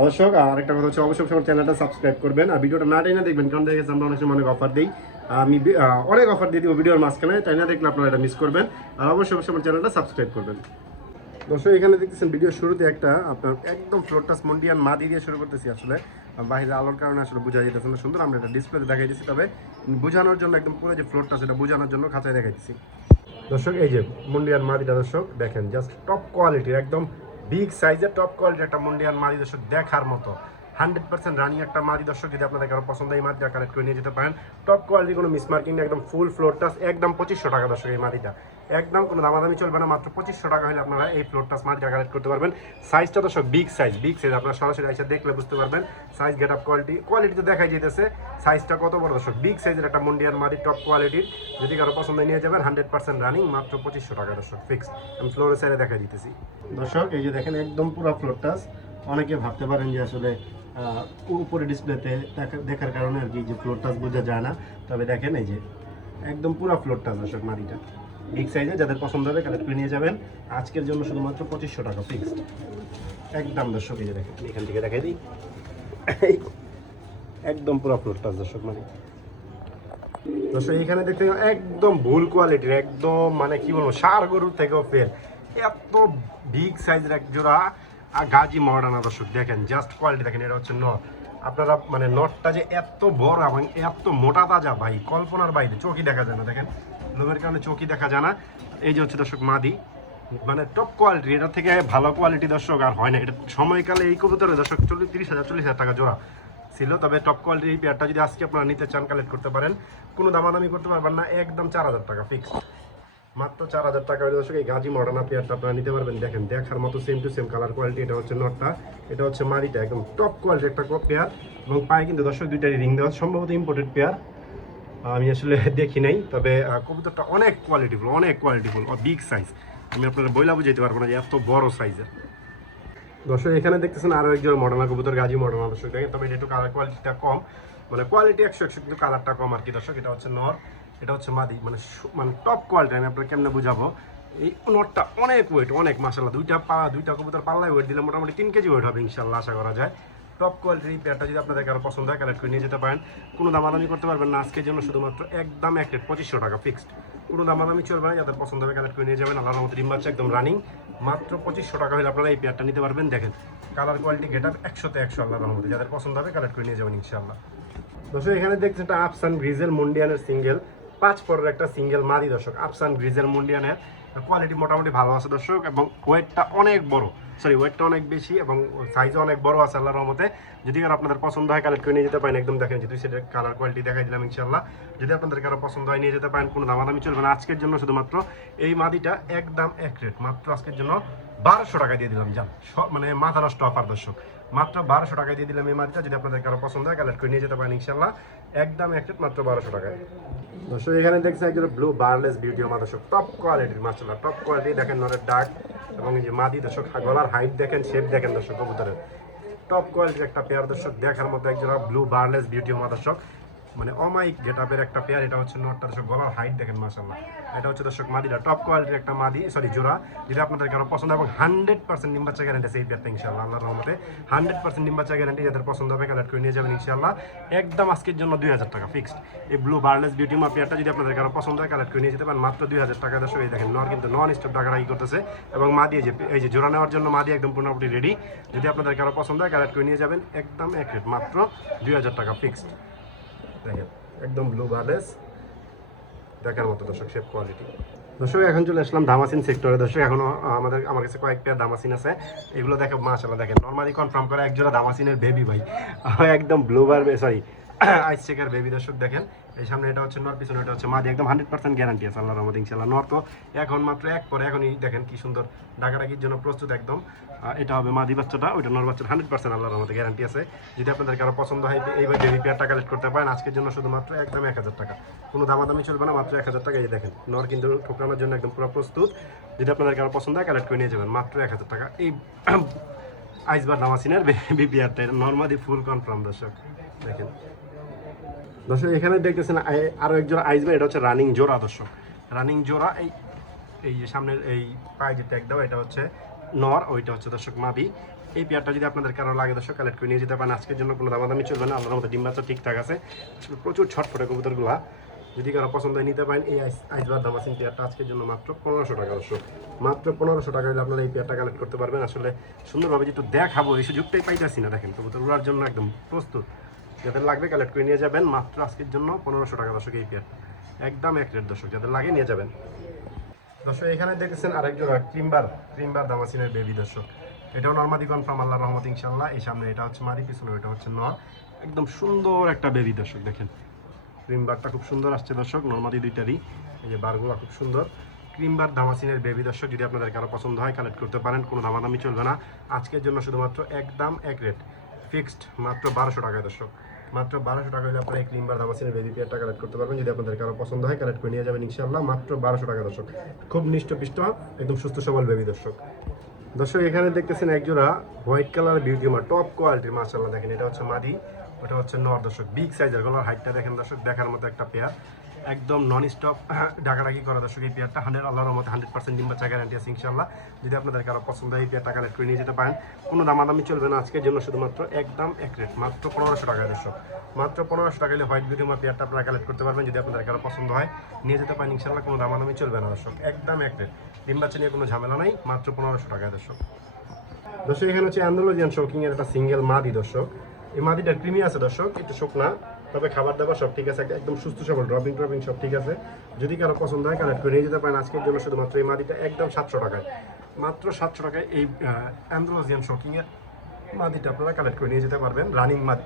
দর্শক আরেকটা কথা হচ্ছে অবশ্যই আমার চ্যানেলটা সাবস্ক্রাইব করবেন। আর ভিডিওটা না টাইনা দেখবেন, কারণ দেখেছি আমরা অনেক সময় অনেক অফার দিই। আমি অনেক অফার দিয়ে দিব ভিডিওর মাঝখানে, তাই না দেখলে আপনারা এটা মিস করবেন। আর অবশ্যই অবশ্যই আমার চ্যানেলটা সাবস্ক্রাইব করবেন। দর্শক, এখানে দেখতেছেন ভিডিও শুরুতে একটা আপনার একদম ফ্লোরটাস মন্ডিয়ান মাদি দিয়ে শুরু করতেছি আসলে। বাইরে আলোর কারণে আসলে বোঝা যেতেছে না, সুন্দর আমরা এটা ডিসপ্লেতে দেখাই দিচ্ছি তবে বোঝানোর জন্য একদম পুরো যে ফ্লোরটা সেটা বোঝানোর জন্য খাঁচায় দেখাইছি দর্শক, এই যে মন্ডিয়ান মাদিটা দর্শক, দেখেন জাস্ট টপ কোয়ালিটির একদম বিগ সাইজের টপ কোয়ালিটি একটা মন্ডিয়ান মাদি দর্শক দেখার মতো। হান্ড্রেড পার্সেন্ট রানিং একটা মাদি দর্শক যদি আপনাদের কারও পছন্দ এই মাদিটা কালেক্ট করে নিয়ে যেতে পারেন। টপ কোয়ালিটি কোনো মিসমার্কিং একদম ফুল ফ্লোর টাস একদম পঁচিশশো টাকা দর্শক এই মাদিটা। একদম কোনো দামাদামি চলবে না, মাত্র পঁচিশশো টাকা হলে আপনারা এই ফ্লোর টাস মাদিটা কালেক্ট করতে পারবেন। সাইজটা তো সব বিগ সাইজ বিগ সাইজ আপনারা সরাসরি এসে দেখলে বুঝতে পারবেন। Size get up quality quality তো দেখাই যেতেছে সাইজটা কত বড় দর্শক? বিগ সাইজের একটা মুন্ডিয়ান মাদি টপ কোয়ালিটির যদি কারও পছন্দ নিয়ে যাবেন হান্ড্রেড পার্সেন্ট রানিং মাত্র পঁচিশশো টাকা দর্শক ফিক্সড আমি ফ্লোরের সাইডে দেখা দিতেছি। দর্শক, এই যে দেখেন, একদম পুরো ফ্লোর টাস অনেকে ভাবতে পারেন যে আসলে উপরে ডিসপ্লেতে দেখার কারণে আর কি যে ফ্লোর টাচ বোঝা যায় না। তবে দেখেন এই যে, একদম পুরো ফ্লোর টাচ দর্শক মাদিটা। বিগ সাইজে, যাদের পছন্দ হবে কালেক্ট নিয়ে যাবেন। আজকের জন্য শুধুমাত্র পঁচিশশো টাকা ফিক্সড একদম দর্শক, এই যে দেখেন এখান থেকে দেখাই দিই। একদম পুরো ফ্লোর দর্শক মানে। দর্শক এখানে দেখতে একদম ভুল কোয়ালিটির একদম মানে কি বলব, সার গরুর থেকেও ফের এত বিগ সাইজের এক জোড়া, আর গাজি মডার্না দর্শক, দেখেন জাস্ট কোয়ালিটি দেখেন, এটা হচ্ছে নট আপনারা মানে নটটা যে এত বড় এবং এত মোটা তাজা, ভাই, কল্পনার বাইরে, চোখই দেখা যায় না, দেখেন। লোমের কারণে চোখই দেখা যায় না। এই যে হচ্ছে দর্শক মাদি মানে টপ কোয়ালিটি এটা থেকে ভালো কোয়ালিটি দর্শক আর হয় না। এটা সময়কালে এই কবুতরে দর্শক চল্লিশ, তিরিশ হাজার, চল্লিশ হাজার টাকা জোড়া ছিল। তবে টপ কোয়ালিটির এই পেয়ারটা যদি আজকে আপনারা নিতে চান কালেক্ট করতে পারেন। কোনো দামাদামি করতে পারবেন না, একদম চার হাজার টাকা ফিক্সড মাত্র চার হাজার টাকা হলে দর্শক এই গাজি মডার্না পেয়ারটা আপনারা নিতে পারবেন। দেখেন, দেখার মতো same to same colour quality এটা হচ্ছে নটটা, এটা হচ্ছে মারিটা। একদম টপ কোয়ালিটির একটা পেয়ার এবং পায়ে কিন্তু দর্শক দুইটারই রিং দেওয়া সম্ভবত ইম্পোর্টেড পেয়ার আমি আসলে দেখি নাই, তবে কবুতরটা অনেক কোয়ালিটিফুল অনেক কোয়ালিটিফুল বিগ সাইজ আমি আপনারা বইলা বুঝাইতে পারব না যে এত বড় সাইজের দর্শক, এখানে দেখতেছেন আরও একজন মডার্না কবুতর, গাজি মডার্না দর্শক দেখেন, তবে এটা একটু কালার কোয়ালিটিটা কম। মানে কোয়ালিটি একশো একশো কিন্তু কালারটা কম আর কি, দর্শক, এটা হচ্ছে নর, এটা হচ্ছে মাদি মানে মানে টপ কোয়ালিটি আমি আপনাকে কেমনে বুঝাবো? এই নটটা অনেক ওয়েট অনেক মাসাল্লাহ দুইটা পা, দুইটা কবুতর পাল্লায় ওয়েট দিলে মোটামুটি তিন কেজি ওয়েট হবে ইনশাল্লাহ আশা করা যায়। টপ কোয়ালিটির এই পেয়ারটা যদি আপনাদের কারও পছন্দ হয় কালেক্ট করে নিয়ে যেতে পারেন। কোনো দামাদামি করতে পারবেন না। আজকের জন্য শুধুমাত্র একদম এক রেট পঁচিশশো টাকা ফিক্সড কোনো দামাদামি চলবে না। যাদের পছন্দ হবে কালেক্ট করে নিয়ে যাবেন। আল্লাহর মতো ডিম বাচ্চা একদম রানিং মাত্র পঁচিশশো টাকা হলে আপনারা এই পেয়ারটা নিতে পারবেন। দেখেন কালার কোয়ালিটি গেট আপ একশোতে একশো, আল্লাহর রহমতে। যাদের পছন্দ হবে কালেক্ট করে নিয়ে যাবেন ইনশাল্লাহ দর্শক, এখানে দেখছেন একটা আফসান গ্রিজেল মুন্ডিয়ানের সিঙ্গেল পাঁচ পরের একটা সিঙ্গেল মাদি দর্শক আফসান গ্রিজেল মুন্ডিয়ানের কোয়ালিটি মোটামুটি ভালো আছে দর্শক, এবং ওয়েটটা অনেক বড় সরি ওয়েটটা অনেক বেশি এবং সাইজও অনেক বড় আছে আল্লাহর রহমতে। যদি কারও আপনাদের পছন্দ হয় কালেক্ট করে নিয়ে যেতে পারেন। একদম দেখেন যে দুই সেটের কালার কোয়ালিটি দেখাই দিলাম ইনশাল্লাহ যদি আপনাদের কারও পছন্দ হয়, নিয়ে যেতে পারেন, কোনো দামাদামি চলবে না। আজকের জন্য শুধুমাত্র এই মাদিটা একদম এক রেট মাত্র আজকের জন্য বারোশো টাকা দিয়ে দিলাম। যান মানে মাথা নষ্ট অফার দর্শক, মাত্র বারোশো টাকা দিয়ে দিলাম এই মাদিটা। যদি আপনাদের কারও পছন্দ হয় কালেক্ট করে নিয়ে যেতে পারেন ইনশাল্লাহ একদম এক মাত্র বারোশো টাকায়। দর্শক, এখানে দেখছেন একজন ব্লু বার্লেস বিউটি মাদর্শক দর্শক টপ কোয়ালিটির মার্শাল্লাহ টপ কোয়ালিটি দেখেন নরের ডাক এবং এই যে মাদি দর্শক গলার হাইট দেখেন শেপ দেখেন দর্শক, কবুতরের। টপ কোয়ালিটির একটা পেয়ার দর্শক, দেখার মতো একজন ব্লু বার্লেস বিউটি মাদর্শক। দর্শক মানে অমাইক গেট আপের একটা পেয়ার এটা হচ্ছে নটটা দর্শক গলার হাইট দেখেন মাসাল্লাহ এটা হচ্ছে দর্শক মাদিটা টপ কোয়ালিটির একটা মাদি সরি জোড়া যদি আপনাদের কারও পছন্দ এবং হান্ড্রেড পার্সেন্ট নিম্বাচ্চা গ্যারান্টি আছে এই পেয়ারটা ইনশাল্লাহ আল্লাহর রহমতে। হান্ড্রেড পার্সেন্ট নিম্বাচ্চা গ্যারান্টি যাদের পছন্দ হবে কালেক্ট করে নিয়ে যাবেন ইনশাল্লাহ একদম আজকের জন্য দুই হাজার টাকা ফিক্সড এই ব্লু বার্লেস বিউটি মা পেয়ারটা যদি আপনাদের কারও পছন্দ হয় কালেক্ট করে নিয়ে যেতে পারেন, মাত্র দুই হাজার টাকা। দর্শক, এই দেখেন, নর কিন্তু নন স্টপ টাকা রাখি করতেছে, এবং মা দিয়ে যে, এই যে জোড়া নেওয়ার জন্য মা দিয়ে একদম পুরোপুরি রেডি যদি আপনাদের কারও পছন্দ হয় কালেক্ট করে নিয়ে যাবেন, একদম এক রেট মাত্র দুই হাজার টাকা ফিক্সড দেখেন একদম ব্লু বার্লেস দেখার মতো দর্শক শেপ কোয়ালিটি দর্শক, এখন চলে আসলাম ধামাসিন সেক্টরে দর্শক, এখনও আমাদের, আমার কাছে কয়েক পেয়ার ধামাসিন আছে। এগুলো দেখে মাশাল্লাহ দেখেন। নর্মালি কনফার্ম করে একজোড়া দামাসিনের বেবি ভাই। একদম blue bar sorry ice checker baby দর্শক দেখেন এই সামনে এটা হচ্ছে নর পিছনে এটা হচ্ছে মাদি, একদম হান্ড্রেড পার্সেন্ট গ্যারান্টি আছে আল্লাহ রহমদ ইনশাল্লাহ নর এখন মাত্র এক পরে, এখনই দেখেন কি সুন্দর ডাকাডাকির জন্য প্রস্তুত একদম। এটা হবে মাদি বাচ্চাটা, ওইটা নর বাচ্চাটা হান্ড্রেড পার্সেন্ট আল্লাহর রহমতে গ্যারান্টি আছে। যদি আপনাদের কারও পছন্দ হয় এইবার বেবি পেয়ারটা কালেক্ট করতে পারেন, আজকের জন্য শুধুমাত্র একদম এক হাজার টাকা। কোনো দামাদামি চলবে না, মাত্র এক হাজার টাকা, এই দেখেন নর কিন্তু ঠোকরানোর জন্য একদম পুরো প্রস্তুত। যদি আপনাদের কারও পছন্দ হয় কালেক্ট করে নিয়ে যাবেন, মাত্র এক হাজার টাকা। এই আইসবার নামাসিনের বিপিআরটা নর্মালি ফুল কনফার্ম দর্শক। দেখেন। দর্শক, এখানে দেখতেছেন আই- আরও একজন আইসবার এটা হচ্ছে রানিং জোড়া, দর্শক। রানিং জোড়া, এই এই যে সামনের এই পায়ে যে ট্যাগ দেওয়া, এটা হচ্ছে নর, ওইটা হচ্ছে দর্শক মাদি। এই পেয়ারটা যদি আপনাদের কারও লাগে, দর্শক কালেক্ট করে নিয়ে যেতে পারেন। আজকের জন্য কোনো দামাদামি চলবে না, আল্লাহর মতো ডিম ঠিকঠাক আছে। আসলে প্রচুর ছটফটে কবুতরগুলা। যদি কারও পছন্দ নিতে পারেন, এই আইস আইসবার দামাসিন পেয়ারটা আজকের জন্য মাত্র পনেরোশো টাকা, দর্শক। মাত্র পনেরোশো টাকা হলে আপনারা এই পেয়ারটা কালেক্ট করতে পারবেন। আসলে সুন্দরভাবে যেটু দেখাবো, এই সুযোগটাই পাইতেছি না, দেখেন, কবুতর উড়ার জন্য একদম প্রস্তুত। যাদের লাগবে কালেক্ট করে নিয়ে যাবেন। মাত্র আজকের জন্য পনেরোশো টাকা দর্শক, এই পেয়ার একদম এক রেট দর্শক, যাদের লাগে নিয়ে যাবেন। দর্শক, এখানে দেখেছেন আরেক জোড়া ক্রিমবার ক্রিমবার দামাসিনের বেবি দর্শক। এটাও নর্মাদি কনফার্ম আল্লাহ রহমত ইনশাল্লাহ এই সামনে এটা হচ্ছে মাদি পিছনে এটা হচ্ছে নর। একদম সুন্দর একটা বেবি দর্শক, দেখেন। ক্রিমবারটা খুব সুন্দর আসছে দর্শক নর্মাদি দুইটারই। এই যে বারগুলো খুব সুন্দর। ক্রিমবার দামাসিনের বেবি দর্শক, যদি আপনাদের কারও পছন্দ হয় কালেক্ট করতে পারেন, কোনো দামাদামি চলবে না। আজকের জন্য শুধুমাত্র একদম এক রেট ফিক্সড মাত্র বারোশো টাকায় দর্শক। মাত্র বারোশো টাকা হলে আপনারা এই ক্রিমবার দামাসিনের বেবি পেয়ারটা কালেক্ট করতে পারবেন। যদি আপনাদের কারও পছন্দ হয় কালেক্ট করে নিয়ে যাবেন ইনশাল্লাহ মাত্র বারোশো টাকা দর্শক। খুব নিষ্ঠপিষ্ট, একদম সুস্থ সবল বেবি দর্শক। দর্শক, এখানে দেখতেছেন একজোড়া হোয়াইট কালার বিউটি মার টপ কোয়ালিটির মাশাআল্লাহ দেখেন, এটা হচ্ছে মাদি, ওটা হচ্ছে নর দর্শক। বিগ সাইজের গলার হাইটটা দেখেন দর্শক, দেখার মতো একটা পেয়ার একদম নন স্টপ ডাকাডাকি করা। দর্শক, এই পেয়ারটা হান্ড্রেড আল্লাহর মতো হান্ড্রেড পার্সেন্ট ডিম বাচ্চা গ্যারান্টি আছে ইনশাল্লাহ যদি আপনাদের কারও পছন্দ হয়, এই পেয়ারটা কালেক্ট করে নিয়ে যেতে পারেন। কোনো দামাদামি চলবে না আজকের জন্য, শুধুমাত্র একদম এক রেট মাত্র পনেরোশো টাকা দর্শক। মাত্র পনেরোশো টাকা হলে হোয়াইট বিউটি মা পেয়ারটা আপনারা কালেক্ট করতে পারবেন। যদি আপনাদের কারও পছন্দ হয়, নিয়ে যেতে পারেন ইনশাল্লাহ কোনো দামাদামি চলবে না দর্শক। একদম এক রেট ডিম নিয়ে কোনো ঝামেলা নাই, মাত্র পনেরোশো টাকা দর্শক। দর্শক, এখানে হচ্ছে অ্যান্ডোলজিয়ান শোকিং এর একটা সিঙ্গেল মাদি দর্শক। এই মাদিটার ক্রিমি আছে দর্শক, একটু শুকনা। তবে খাবার দাবার সব ঠিক আছে একদম সুস্থ সবল ড্রপিং ট্রপিং সব ঠিক আছে। যদি কারও পছন্দ হয় কানেক্ট করে নিয়ে যেতে পারেন। আজকের জন্য শুধুমাত্র এই মাদিটা একদম সাতশো টাকায়। মাত্র সাতশো টাকায় এই অ্যান্ডোলজিয়ান শোকিং এর মাদিটা আপনারা কালেক্ট করে নিয়ে যেতে পারবেন। রানিং মাদ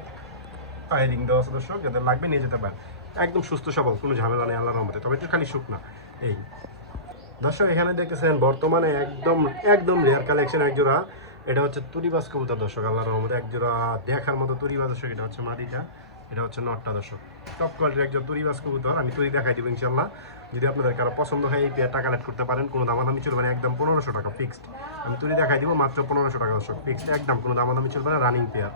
ফায়ারিং দেওয়া আছে দর্শক, যাদের লাগবে নিয়ে যেতে পারেন। একদম সুস্থ সবল, কোনো ঝামেলা নেই আল্লাহর রহমতে। তবে একটু খালি শুকনা এই। দর্শক, এখানে দেখতেছেন, বর্তমানে একদম একদম রেয়ার কালেকশন একজোড়া। এটা হচ্ছে তুরিবাস কবুতর দর্শক আল্লাহ রহমতে। একজোড়া দেখার মতো তুরিবাস দর্শক, এটা হচ্ছে মাদিটা। এটা হচ্ছে নটটা, দর্শক। টপ কোয়ালিটির একজন তুরিবাস কবুতর, আমি তুরি দেখাই দেবো ইনশাল্লাহ যদি আপনাদের কারও পছন্দ হয় এই পেয়ারটা কালেক্ট করতে পারেন, কোনো দামাদামি চলবে না, একদম পনেরোশো টাকা ফিক্সড আমি তুরি দেখাই দিব মাত্র পনেরোশো টাকা, দর্শক ফিক্সড একদম কোনো দামাদামি চলবে না রানিং পেয়ার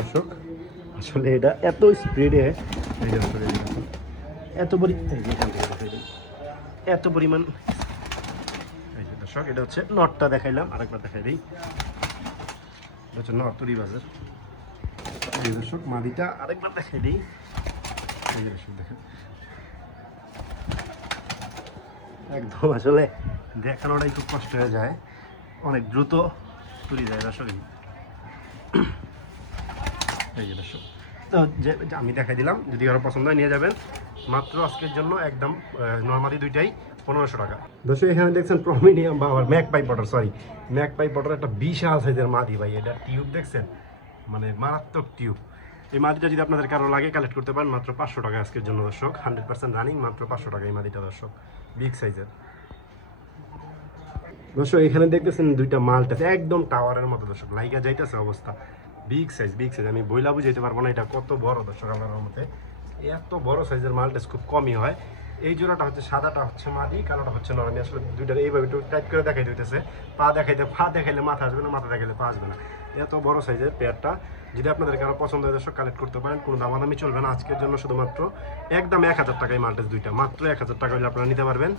দর্শক, আসলে এটা এত দেখুন। এত। এত পরিমাণ দর্শক, এটা হচ্ছে নটটা দেখাইলাম, আরেকবার দেখাই দিই। এটা হচ্ছে নট, তুরি বাজার মাদিটা আরেকবার দেখাই দিই। এই একদম আসলে দেখানোটাই খুব কষ্ট হয়ে যায়। অনেক দ্রুত তুলি যায় দর্শক এই। যে দর্শক, তো যে আমি দেখাই দিলাম, যদি কারও পছন্দ হয় নিয়ে যাবেন। মাত্র আজকের জন্য একদম নর্মালি দুইটাই পনেরোশো টাকা। দর্শক, এখানে দেখছেন প্রমিনিয়াম বা magpie pouter sorry magpie pouter একটা বিশাল সাইজের মাদি ভাই, এটা টিউব দেখছেন? মানে মারাত্মক টিউব। এই মাদিটা যদি আপনাদের কারও লাগে কালেক্ট করতে পারেন, মাত্র পাঁচশো টাকা আজকের জন্য দর্শক। হান্ড্রেড পার্সেন্ট রানিং মাত্র পাঁচশো টাকা এই মাদিটা দর্শক। বিগ সাইজের দর্শক, এখানে দেখতেছেন দুইটা মালটা একদম টাওয়ারের মতো দর্শক। লাইগা যাইতেছে অবস্থা। বিগ সাইজ বিগ সাইজ আমি বইলা বুঝাইতে পারব না, এটা কত বড় দর্শক আমার মতে এত বড় সাইজের মালটেস খুব কমই হয়। এই জোড়াটা হচ্ছে, সাদাটা হচ্ছে মাদি, কালোটা হচ্ছে নর আমি আসলে দুইটার এইভাবে একটু টাইট করে দেখাই দিতেছে। পা দেখাইতে, পা দেখাইলে মাথা আসবে না, মাথা দেখাইলে পা আসবে না। এত বড় সাইজের পেয়ারটা যদি আপনাদের কারও পছন্দ হয় দর্শক কালেক্ট করতে পারেন। কোনো দামাদামি চলবে না আজকের জন্য শুধুমাত্র। একদম এক হাজার টাকায় মাল্টেস দুইটা। মাত্র এক হাজার টাকা হলে আপনারা নিতে পারবেন।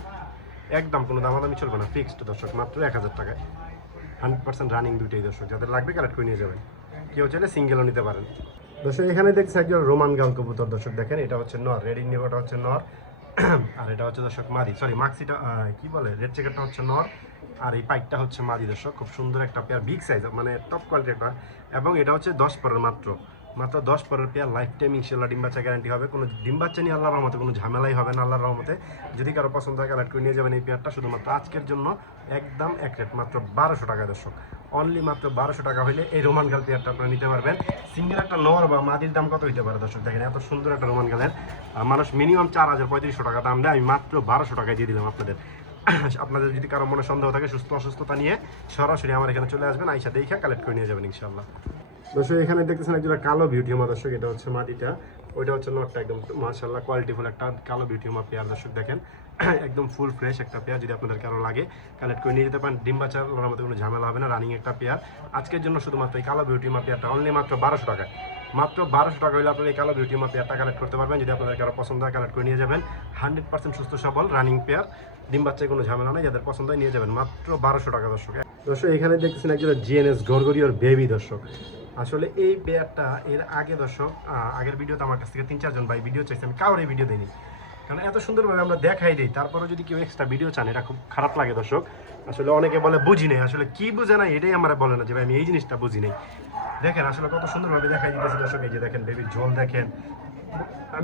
একদম কোনো দামাদামি চলবে না। ফিক্সড দর্শক, মাত্র এক হাজার টাকায়। হান্ড্রেড পার্সেন্ট রানিং দুইটাই দর্শক। যাদের লাগবে কালেক্ট করে নিয়ে যাবেন। কেউ চাইলে সিঙ্গেলও নিতে পারেন। দর্শক, এখানে দেখছি একজন রোমান গাল কবুতর দর্শক দেখেন। এটা হচ্ছে নর। রেড ইন্ডিগোটা হচ্ছে নর। আর এটা হচ্ছে দর্শক মাদি। সরি মাক্সিটা কি বলে? রেড চেকারটা হচ্ছে নর। আর এই পাইকটা হচ্ছে মাদি দর্শক। খুব সুন্দর একটা পেয়ার বিগ সাইজ মানে টপ কোয়ালিটি একটা। এবং এটা হচ্ছে দশ পরের মাত্র। মাত্র দশ পরের পেয়ার লাইফ টাইম ইনশাল্লাহ ডিম বাচ্চা গ্যারান্টি হবে। কোনো ডিম বাচ্চা নিয়ে আল্লাহর রহমতে কোনো ঝামেলাই হবে না আল্লাহর রহমতে। যদি কারও পছন্দ হয় কালেক্ট করে নিয়ে যাবেন এই পেয়ারটা। শুধুমাত্র আজকের জন্য একদম এক রেট মাত্র বারোশো টাকা দর্শক। অনলি মাত্র বারোশো টাকা হলে এই রোমান গাল পেয়ারটা আপনারা নিতে পারবেন। সিঙ্গেল একটা নর বা মাদির দাম কত হইতে পারে দর্শক? দেখেন, এত সুন্দর একটা রোমান গালের মানুষ মিনিমাম চার হাজার পঁয়ত্রিশশো টাকা দাম দেয়। আমি মাত্র বারোশো টাকায় দিয়ে দিলাম আপনাদের। আপনাদের যদি কারও মনে সন্দেহ থাকে, সুস্থ অসুস্থতা নিয়ে সরাসরি আমার এখানে চলে আসবেন, আইসা দেখে কালেক্ট করে নিয়ে যাবেন ইনশাল্লাহ দর্শক, এখানে দেখতেছেন একজন কালো বিউটি মা দর্শক, এটা হচ্ছে মাটিটা। ওইটা হচ্ছে নটটা একদম মার্শাল্লাহ কোয়ালিটিফুল একটা কালো বিউটি মা পেয়ার দর্শক, দেখেন। একদম ফুল ফ্রেশ একটা পেয়ার, যদি আপনাদের কারও লাগে কালেক্ট করে নিয়ে যেতে পারেন। ডিম বাচ্চা লড়ার মধ্যে কোনো ঝামেলা হবে না রানিং একটা পেয়ার। আজকের জন্য শুধুমাত্র এই কালো বিউটি মা পেয়ারটা অনলি মাত্র বারোশো টাকায়। মাত্র বারোশো টাকা হলে আপনারা এই কালো বিউটি মা পেয়ারটা কালেক্ট করতে পারবেন। যদি আপনাদের কারও পছন্দ হয় কালেক্ট করে নিয়ে যাবেন। হান্ড্রেড পার্সেন্ট সুস্থ সবল রানিং পেয়ার। ডিম বাচ্চায় কোনো ঝামেলা নেই, যাদের পছন্দ হয় নিয়ে যাবেন। মাত্র বারোশো টাকা দর্শক দর্শক, এখানে দেখতেছেন একজন জিএনএস গরগরিয়র বেবি দর্শক। আসলে এই পেয়ারটা এর আগে দর্শক আগের ভিডিওতে আমার কাছ থেকে তিন, চারজন ভাই ভিডিও চাইছে, আমি কাউরে ভিডিও দিইনি। কারণ এত সুন্দরভাবে আমরা দেখাই দিই তারপরে যদি কেউ এক্সট্রা ভিডিও চান, এটা খুব খারাপ লাগে দর্শক। আসলে অনেকে বলে বুঝি নেই, আসলে কি বুঝে না এটাই আমরা বলে না যে, ভাই, আমি এই জিনিসটা বুঝি নেই। দেখেন আসলে কত সুন্দরভাবে দেখাই দিতেছে দর্শক, এই যে দেখেন বেবির ঝোল দেখেন।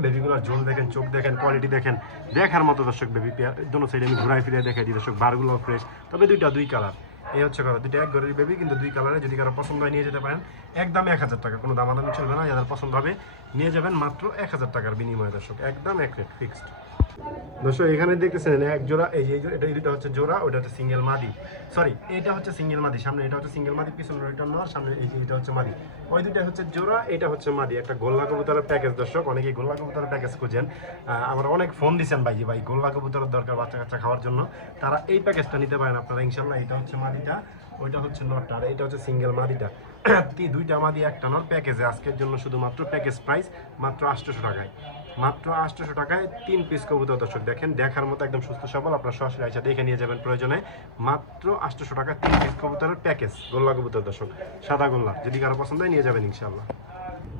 বেবিগুলোর ঝোল দেখেন, চোখ দেখেন কোয়ালিটি দেখেন। দেখার মতো দর্শক বেবি পেয়ার দোনো সাইডে আমি ঘুরাই ফিরে দেখাই দিই দর্শক বারগুলো ফ্রেশ তবে দুইটা দুই কালার এই হচ্ছে কথা, দুইটা এক ঘরের বেবি কিন্তু দুই কালারে যদি কারও পছন্দ হয় নিয়ে যেতে পারেন। একদম এক হাজার টাকা, কোনো দামাদামি চলবে না, যাদের পছন্দ হবে নিয়ে যাবেন মাত্র এক হাজার টাকার বিনিময়ে দর্শক, একদম এক রেট ফিক্সড দর্শক, এখানে দেখতেছেন এক জোড়া, এই যে এটা হচ্ছে জোড়া, ওটা হচ্ছে সিঙ্গেল মাদি। সরি এটা হচ্ছে সিঙ্গেল মাদি। সামনে এটা হচ্ছে সিঙ্গেল মাদি, পিছনে এটা নর, সামনে এই এটা হচ্ছে মাদি। ওই দুইটা হচ্ছে জোড়া, এটা হচ্ছে মাদি। একটা গোল্লা কবুতরের প্যাকেজ দর্শক, অনেকেই গোল্লা কবুতরের প্যাকেজ খুঁজেন। আমরা অনেক ফোন দিচ্ছেন ভাই ভাই, গোল্লা কবুতরের দরকার বাচ্চা কাচ্চা খাওয়ার জন্য। তারা এই প্যাকেজটা নিতে পারেন আপনারা ইনশাল্লাহ এটা হচ্ছে মাদিটা, ওইটা হচ্ছে নটটা আর এটা হচ্ছে সিঙ্গেল মাদিটা। কি, দুইটা মাদি, একটা নর প্যাকেজে আজকের জন্য শুধুমাত্র প্যাকেজ প্রাইস মাত্র আটশোশো টাকায়। মাত্র আটশোশো টাকায় তিন পিস কবুতর দর্শক দেখেন, দেখার মতো একদম সুস্থ সবল। আপনার সরাসরি আইসা দেখে নিয়ে যাবেন প্রয়োজনে। মাত্র আটশোশো টাকায় তিন পিস কবুতরের প্যাকেজ গোল্লা কবুতর দর্শক, সাদা গোল্লা। যদি কারও পছন্দ হয়, নিয়ে যাবেন ইনশাল্লাহ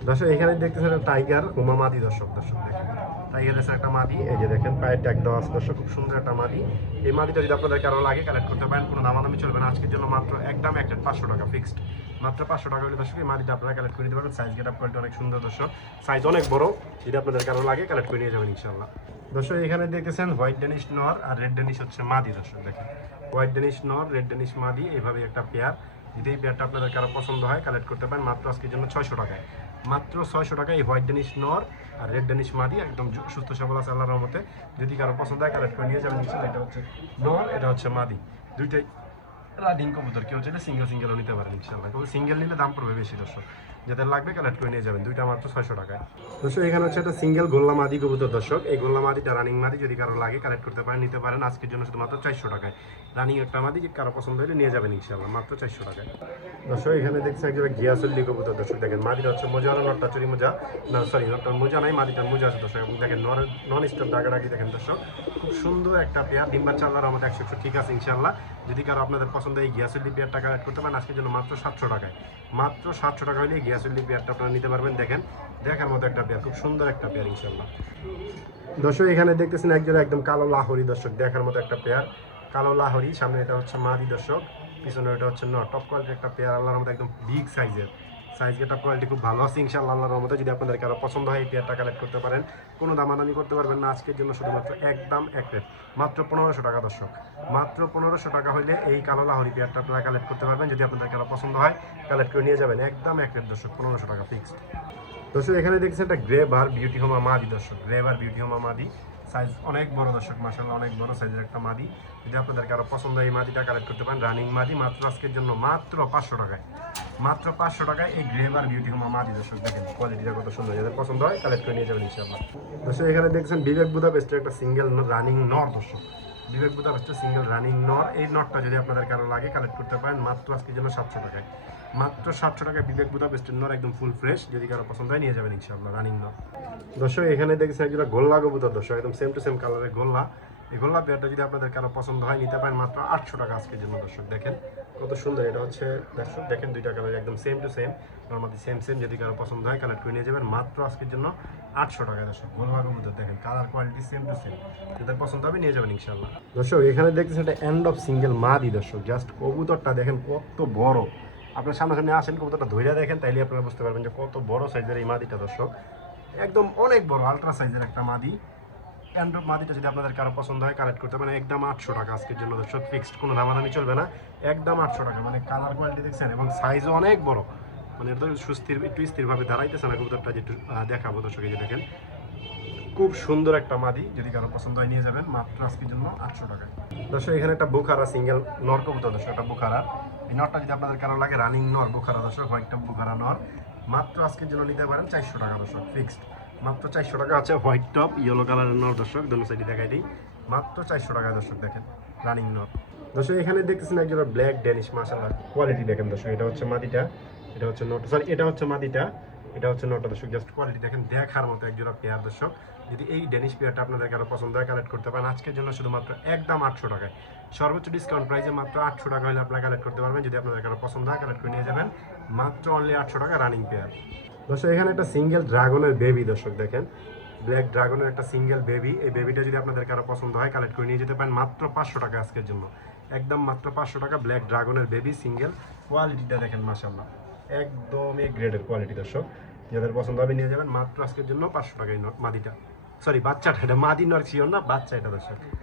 দর্শক, এখানে দেখতেছেন টাইগার হুমা মাদি দর্শক দর্শক দেখেন। টাইগার আছে একটা মাদি, এই যে দেখেন, পায়ের ট্যাগ দেওয়া আছে দর্শক, খুব সুন্দর একটা মাদি। এই মাদিটা যদি আপনাদের কারও লাগে কালেক্ট করতে পারেন, কোনো দামাদামি চলবে না। আজকের জন্য মাত্র একদম একটা পাঁচশো টাকা ফিক্সড মাত্র পাঁচশো টাকা হলে দর্শক, এই মাদিটা আপনারা কালেক্ট করে নিতে পারবেন। সাইজ গেট আপ কোয়ালিটি অনেক সুন্দর দর্শক। সাইজ অনেক বড়, যদি আপনাদের কারও লাগে কালেক্ট করে নিয়ে যাবেন ইনশাল্লাহ দর্শক, এখানে দেখতেছেন হোয়াইট ডেনিশ নর আর রেড ডেনিশ হচ্ছে মাদি দর্শক, দেখেন। হোয়াইট ডেনিশ নর রেড ডেনিশ মাদি এইভাবে একটা পেয়ার যদি এই পেয়ারটা আপনাদের কারও পছন্দ হয় কালেক্ট করতে পারেন মাত্র আজকের জন্য ছয়শো টাকায়। মাত্র ছয়শো টাকায় এই হোয়াইট ডেনিশ নর আর রেড ডেনিশ মাদি একদম সুস্থ, সবল আছে আল্লাহর মতে যদি কারও পছন্দ হয় কালেক্ট করে নিয়ে যাবেন এটা হচ্ছে নর এটা হচ্ছে মাদি। দুইটাই রাডিং কবুতর, কেউ চাইলে সিঙ্গেল সিঙ্গেলও নিতে পারেন ইনশাল্লাহ কিন্তু সিঙ্গেল নিলে দাম পড়বে বেশি, দর্শক। যাদের লাগবে কালেক্ট করে নিয়ে যাবেন, দুইটা মাত্র ছয়শো টাকায়। দর্শক, এখানে হচ্ছে একটা সিঙ্গেল গোল্লা মাদি কবুতর, দর্শক। এই গোল্লা মাদিটা রানিং মাদি যদি কারও লাগে, কালেক্ট করতে পারেন, নিতে পারেন। আজকের জন্য শুধুমাত্র চারশো টাকায়। রানিং একটা মাদি কারও পছন্দ হলে নিয়ে যাবেন ইনশাল্লাহ মাত্র চারশো টাকায়। দর্শক, এখানে দেখছেন একজন গিয়াসল্লি কবুতর, দর্শক। দেখেন, মাদিটা হচ্ছে মোজা আর নটটা চুরি মোজা। না সরি নটটার মোজা নাই, মাদিটার মোজা আছে, দর্শক। এবং দেখেন নন স্টপ ডাকাডাকি দেখেন, দর্শক। খুব সুন্দর একটা পেয়ার, ডিম্বার চাল্লার আমাদের একশো একশো ঠিক আছে ইনশাল্লাহ যদি কারও আপনাদের পছন্দ এই গিয়াসুল্লি পেয়ারটা কালেক্ট করতে পারেন, আজকের জন্য মাত্র সাতশো টাকায়। মাত্র সাতশো টাকা হলে গিয়াসুল্লি পেয়ারটা আপনারা নিতে পারবেন। দেখেন, দেখার মতো একটা পেয়ার খুব সুন্দর একটা পেয়ার ইনশাল্লাহ দর্শক, এখানে দেখতেছেন একজন একদম কালো লাহরি দর্শক, দেখার মতো একটা পেয়ার কালো লাহরি, সামনে এটা হচ্ছে মাদি দর্শক, পিছনে এটা হচ্ছে ন টপ কোয়ালিটির একটা পেয়ার আল্লাহর মতো একদম বিগ সাইজের সাইজ গেটা কোয়ালিটি খুব ভালো আছে, ইনশাআল্লাহ আল্লাহর মতো যদি আপনাদের কারও পছন্দ হয় এই পেয়ারটা কালেক্ট করতে পারেন। কোনো দামাদামি করতে পারবেন না আজকের জন্য, শুধুমাত্র একদম এক রেট মাত্র পনেরোশো টাকা দর্শক, মাত্র পনেরোশো টাকা হলে এই কালো লাহরি পেয়ারটা আপনারা কালেক্ট করতে পারবেন। যদি আপনাদের কারও পছন্দ হয় কালেক্ট করে নিয়ে যাবেন। একদম এক রেট দর্শক, পনেরোশো টাকা ফিক্সড দর্শক, এখানে দেখছেন একটা গ্রে বার বিউটি হোমা মাদি দর্শক গ্রে বার বিউটি হোমা মাদি সাইজ অনেক বড় দর্শক মাসাল্লাহ অনেক বড় সাইজের একটা মাদি যদি আপনাদের কারও পছন্দ হয় এই মাদিটা কালেক্ট করতে পারেন রানিং মাদি মাত্র আজকের জন্য মাত্র পাঁচশো টাকায়। মাত্র পাঁচশো টাকায় এই গ্রে বার বিউটি হোমা মাদি দর্শক দেখেন কোয়ালিটিটা কত সুন্দর। যাদের পছন্দ হয় কালেক্ট করে নিয়ে যাবেন ইনশাআল্লাহ। দর্শক, এখানে দেখছেন বিবেক বুধা বেস্টের একটা সিঙ্গেল রানিং নর দর্শক। বিবেক বুধা বেস্টের সিঙ্গেল রানিং নর এই নটটা যদি আপনাদের কারও লাগে কালেক্ট করতে পারেন, মাত্র আজকের জন্য সাতশো টাকায়। মাত্র সাতশো টাকায় বিবেক বুধা বেস্টের নর একদম ফুল ফ্রেশ যদি কারও পছন্দ হয়, নিয়ে যাবেন ইনশাআল্লাহ রানিং নর দর্শক, এখানে দেখছেন একজন গোল্লা কবুতর, দর্শক, একদম সেম টু সেম কালারের গোল্লা। এই গোল্লা পেয়ারটা যদি আপনাদের কারও পছন্দ হয়, নিতে পারেন মাত্র আটশো টাকা আজকের জন্য, দর্শক, দেখেন। কত সুন্দর, এটা হচ্ছে দর্শক দেখেন দুইটা কালার একদম same to same normally same same যদি কারও পছন্দ হয় কালেক্ট করে নিয়ে যাবেন, মাত্র আজকের জন্য আটশো টাকা দর্শক গোল্লা কবুতর, দেখেন colour quality same to same যাদের পছন্দ হবে নিয়ে যাবেন ইনশাল্লাহ দর্শক, এখানে দেখতেছেন এটা এন্ড অফ সিঙ্গেল মাদি, দর্শক জাস্ট কবুতরটা দেখেন কত বড়। আপনার সামনাসামনি আসেন, কবুতরটা ধৈর্য দেখেন, তাইলে আপনারা বুঝতে পারবেন যে কত বড় সাইজের এই মাদিটা, দর্শক। একদম অনেক বড় আলট্রা সাইজের একটা মাদি। অ্যান্ড্রয়েড মাদিটা যদি আপনাদের কারও পছন্দ হয় কালেক্ট করতে মানে একদম আটশো টাকা আজকের জন্য দর্শক। ফিক্সড কোনো দামাদামি চলবে না। একদম আটশো টাকা। মানে কালার কোয়ালিটি দেখছেন, এবং সাইজও অনেক বড়। মানে এটা সুস্থির একটু স্থিরভাবে দাঁড়াইতেছে না কবুতরটা যেটু দেখাবো দর্শক, এই যে দেখেন। খুব সুন্দর একটা মাদি। যদি কারও পছন্দ হয়, নিয়ে যাবেন। মাত্র আজকের জন্য আটশো টাকা দর্শক, এখানে একটা বুখারা সিঙ্গেল নর কবুতর দর্শক, একটা বুখারা। এই নরটা যদি আপনাদের কারও লাগে রানিং নর, বুখারা দর্শক, হোয়াইটটা বুখারা নর। মাত্র আজকের জন্য নিতে পারেন চারশো টাকা দর্শক ফিক্সড মাত্র চারশো টাকা আছে হোয়াইট টপ, ইয়েলো কালারের নর দর্শক, দোনো সাইডে দেখাই দিই। মাত্র চারশো টাকা দর্শক দেখেন রানিং নর। দর্শক, এখানে দেখতেছেন একজন ব্ল্যাক ড্যানিশ মাসালার কোয়ালিটি দেখেন দর্শক, এটা হচ্ছে মাদিটা এটা হচ্ছে নট সরি এটা হচ্ছে মাদিটা এটা হচ্ছে নটা দর্শক জাস্ট কোয়ালিটি দেখেন, দেখার মতো একজোড়া পেয়ার দর্শক। যদি এই ডেনিশ পেয়ারটা আপনাদের কারও পছন্দ হয় কালেক্ট করতে পারেন, আজকের জন্য শুধুমাত্র একদম আটশো টাকায়। সর্বোচ্চ ডিসকাউন্ট প্রাইসে মাত্র আটশো টাকা হলে আপনারা কালেক্ট করতে পারবেন, যদি আপনাদের কারও পছন্দ হয় কালেক্ট করে নিয়ে যাবেন, মাত্র অনলি আটশো টাকা রানিং পেয়ার দর্শক, এখানে একটা সিঙ্গেল ড্রাগনের বেবি দর্শক দেখেন। ব্ল্যাক ড্রাগনের একটা সিঙ্গেল বেবি এই বেবিটা যদি আপনাদের কারও পছন্দ হয় কালেক্ট করে নিয়ে যেতে পারেন মাত্র পাঁচশো টাকা আজকের জন্য। একদম মাত্র পাঁচশো টাকা ব্ল্যাক ড্রাগনের বেবি সিঙ্গেল কোয়ালিটিটা দেখেন মাসাল্লাহ একদমই গ্রেডের কোয়ালিটি দর্শক। যাদের পছন্দ হবে নিয়ে যাবেন মাত্র আজকের জন্য পাঁচশো টাকায় ন- মাদিটা। সরি বাচ্চাটা, এটা মাদি নর ছিল না? বাচ্চা এটা দর্শক।